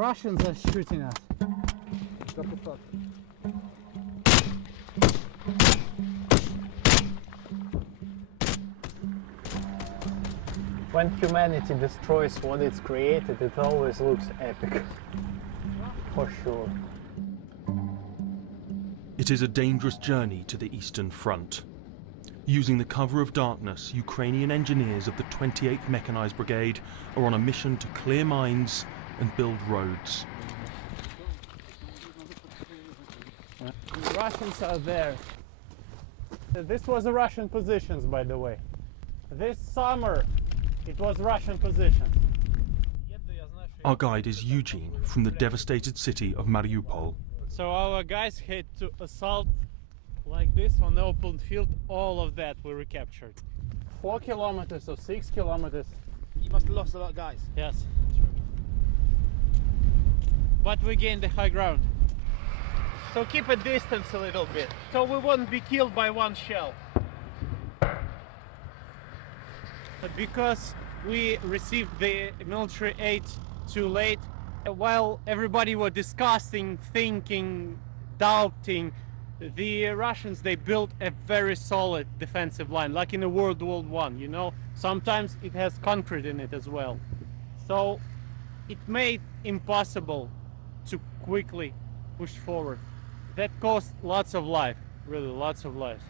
Russians are shooting us. When humanity destroys what it's created, it always looks epic. For sure. It is a dangerous journey to the Eastern Front. Using the cover of darkness, Ukrainian engineers of the 28th Mechanized Brigade are on a mission to clear mines and build roads. The Russians are there. This was a Russian positions, by the way. This summer, it was Russian positions. Our guide is Eugene from the devastated city of Mariupol. So our guys had to assault like this on the open field. All of that we recaptured. 4 kilometers or 6 kilometers. You must have lost a lot of guys. Yes, true. But we gained the high ground. So keep a distance a little bit, so we won't be killed by one shell. But because we received the military aid too late, while everybody was discussing, thinking, doubting, the Russians, they built a very solid defensive line, like in the World War I, you know. Sometimes it has concrete in it as well. So it made impossible to quickly push forward. That cost lots of life, really lots of lives.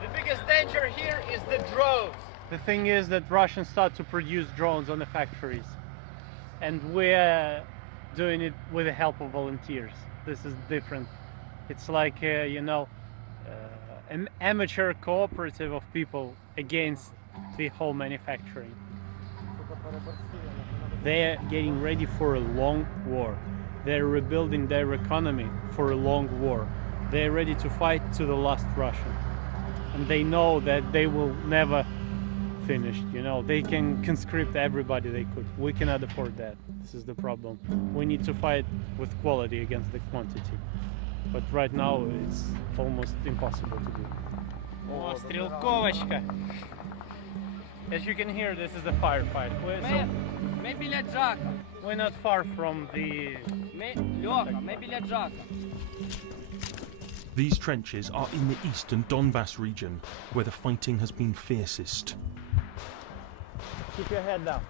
The biggest danger here is the drones. The thing is that Russians start to produce drones on the factories, and we're doing it with the help of volunteers. This is different. It's like an amateur cooperative of people against the whole manufacturing. They're getting ready for a long war. They're rebuilding their economy for a long war. They're ready to fight to the last Russian. And they know that they will never finish, you know. They can conscript everybody they could. We cannot afford that. This is the problem. We need to fight with quality against the quantity. But right now it's almost impossible to do. Oh, стрелковочка. As you can hear, this is a firefight. We're not far from the... These trenches are in the eastern Donbas region, where the fighting has been fiercest. Keep your head down.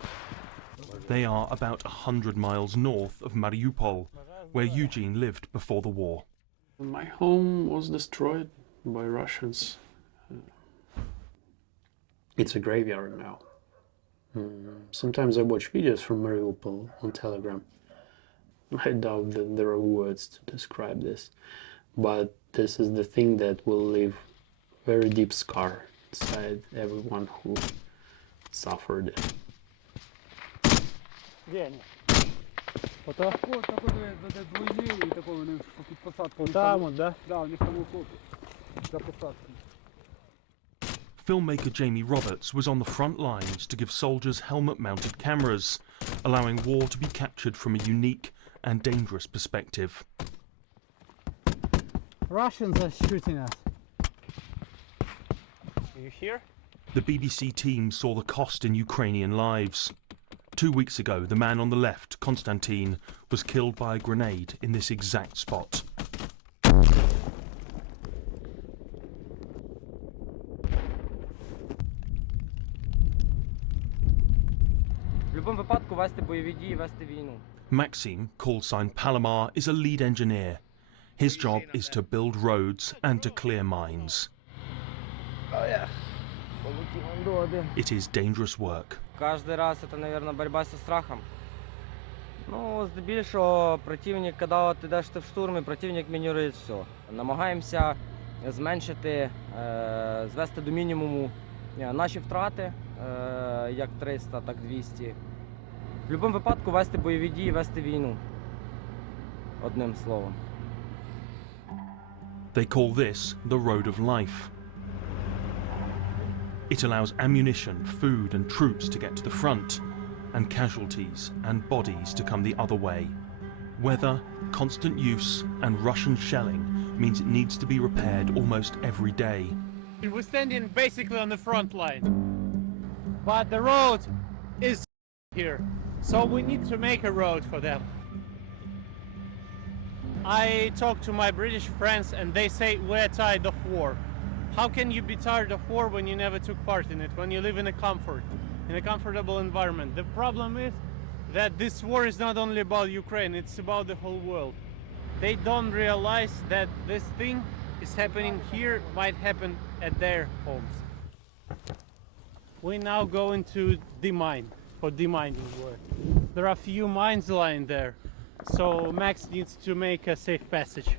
They are about 100 miles north of Mariupol, where Eugene lived before the war. My home was destroyed by Russians. It's a graveyard now. Sometimes I watch videos from Mariupol on Telegram. I doubt that there are words to describe this, but this is the thing that will leave a very deep scar inside everyone who suffered it. Filmmaker Jamie Roberts was on the front lines to give soldiers helmet-mounted cameras, allowing war to be captured from a unique and dangerous perspective. Russians are shooting us. You hear? The BBC team saw the cost in Ukrainian lives. 2 weeks ago, the man on the left, Konstantin, was killed by a grenade in this exact spot. Maxim, call sign Palomar, is a lead engineer. His job is to build roads and to clear mines. It is dangerous work. Каждый раз это, наверное, борьба со страхом. Ну, здебільшого противник, коли ти йдеш в штурмі, противник мінірує все. Намагаємося зменшити, звести до мінімуму наші втрати, як 300, так 200. В будь-якому випадку вести бойові дії, вести війну. Одним словом. They call this the road of life. It allows ammunition, food and troops to get to the front, and casualties and bodies to come the other way. Weather, constant use and Russian shelling means it needs to be repaired almost every day. We're standing basically on the front line, but the road is here. So we need to make a road for them. I talk to my British friends and they say we're tired of war. How can you be tired of war when you never took part in it, when you live in a comfortable environment? The problem is that this war is not only about Ukraine, it's about the whole world. They don't realize that this thing is happening here, might happen at their homes. We're now going to demine, for demining work. There are a few mines lying there, so Max needs to make a safe passage.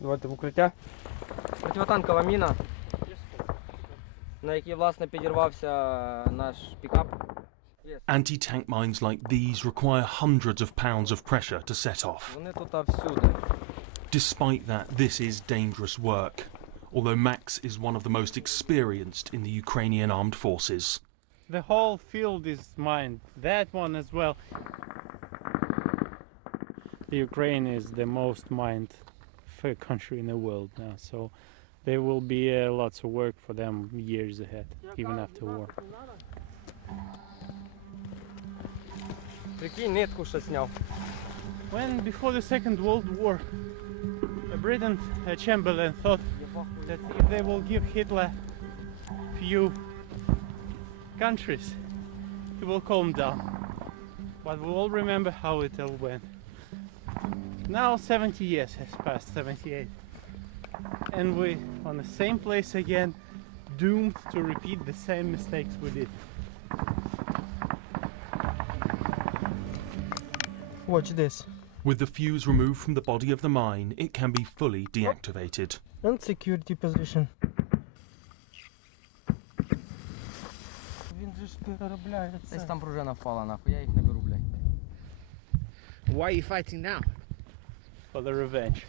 Давайте в укриття. Противотанкова міна, на якій, власне, підірвався наш пікап. Anti-tank mines like these require hundreds of pounds of pressure to set off. Вони тут всюди. Despite that, this is dangerous work, although Max is one of the most experienced in the Ukrainian armed forces. The whole field is mined, that one as well. Ukraine is the most mined country in the world now, so there will be lots of work for them years ahead, even after war. Прикинь, нитку ще зняв. When before the Second World War, Britain Chamberlain thought that if they will give Hitler few countries, he will calm down. But we all remember how it all went. Now 70 years has passed, 78. And we're on the same place again, doomed to repeat the same mistakes we did. Watch this. With the fuse removed from the body of the mine, it can be fully deactivated. And security position. Він же ж переробляється. Десь там пружина впала, нахуй, я їх не беру, блядь. Why are you fighting now? For the revenge.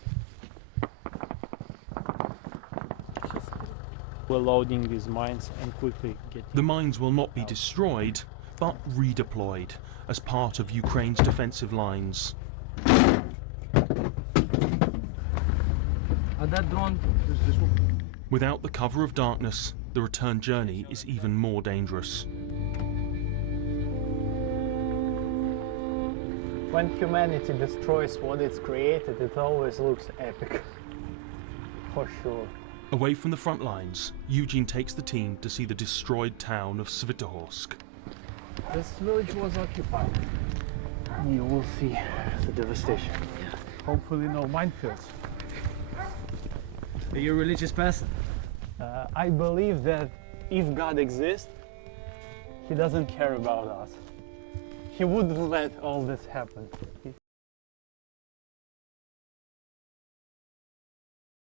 We're loading these mines and quickly get. The mines will not be destroyed, but redeployed as part of Ukraine's defensive lines. That drone. Without the cover of darkness, the return journey is even more dangerous. When humanity destroys what it's created, it always looks epic. For sure. Away from the front lines, Eugene takes the team to see the destroyed town of Svitohorsk. This village was occupied. You will see the devastation. Hopefully no minefields. Are you a religious person? I believe that if God exists, He doesn't care about us. He wouldn't let all this happen.